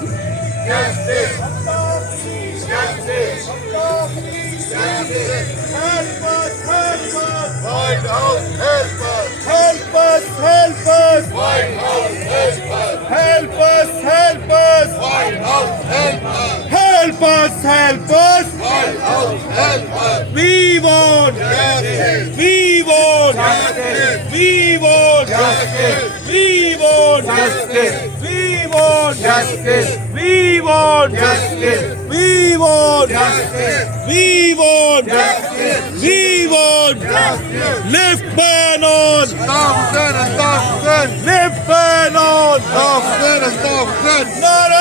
Justice. Justice. Justice. Help us, help us. White House, help us. Help us, help us. White House, help us. Help us, help us. White House, help us. Help us, help us. White House, help us. We want. Justice. We want. Justice. We want. Justice. We want. Justice. We want. Justice. We want. Justice. We want. Justice. We want. Justice. We want. Justice. Lebanon. Stop, son, and stop, son. Lebanon. Stop, son, and stop, son. Nara